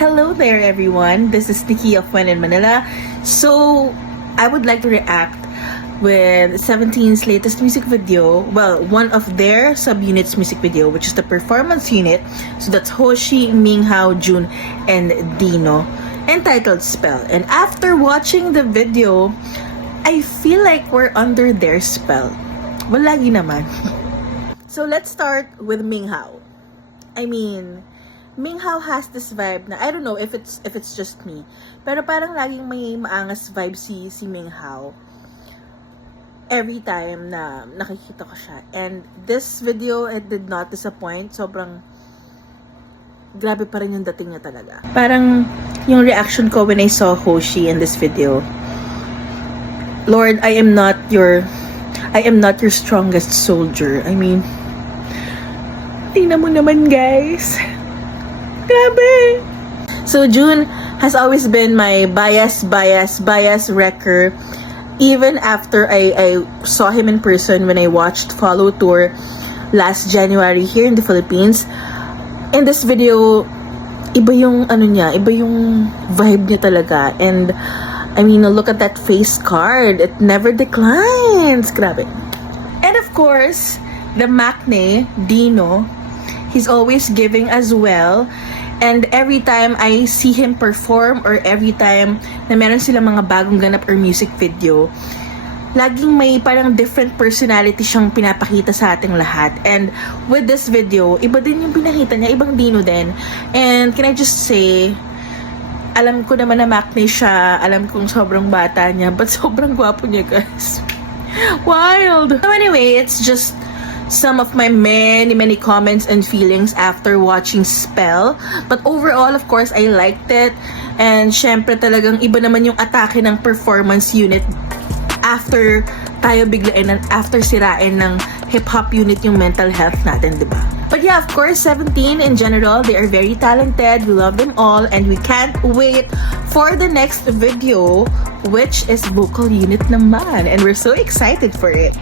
Hello there everyone, this is Nikki of When in Manila. So, I would like to react with 17's latest music video. Well, one of their subunits music video, which is the performance unit. So that's Hoshi, Minghao, Jun, and Dino, entitled Spell. And after watching the video, I feel like we're under their spell. Well, lagi naman. So let's start with Minghao. I mean, Minghao has this vibe na, I don't know if it's just me, pero parang laging may maangas vibe si Minghao every time na nakikita ko siya. And this video, it did not disappoint. Sobrang grabe pa rin yung dating niya talaga. Parang yung reaction ko when I saw Hoshi in this video, Lord, I am not your strongest soldier. I mean, tingnan mo naman guys. Grabe! So, Jun has always been my bias wrecker. Even after I saw him in person when I watched Follow Tour last January here in the Philippines. In this video, iba yung iba yung vibe niya talaga. And, I mean, look at that face card. It never declines. Grabe. And of course, the maknae, Dino, he's always giving as well. And every time I see him perform or every time na meron silang mga bagong ganap or music video, laging may parang different personality siyang pinapakita sa ating lahat. And with this video, iba din yung pinakita niya, ibang Dino din. And can I just say, alam ko naman na maknae siya, alam kong sobrang bata niya, but sobrang gwapo niya guys. Wild! So anyway, it's just some of my many comments and feelings after watching Spell. But overall, of course, I liked it. And syempre talagang iba naman yung atake ng performance unit after tayo biglain and after sirain ng hip-hop unit yung mental health natin, diba? But yeah, of course, 17 in general, they are very talented. We love them all. And we can't wait for the next video, which is vocal unit naman. And we're so excited for it.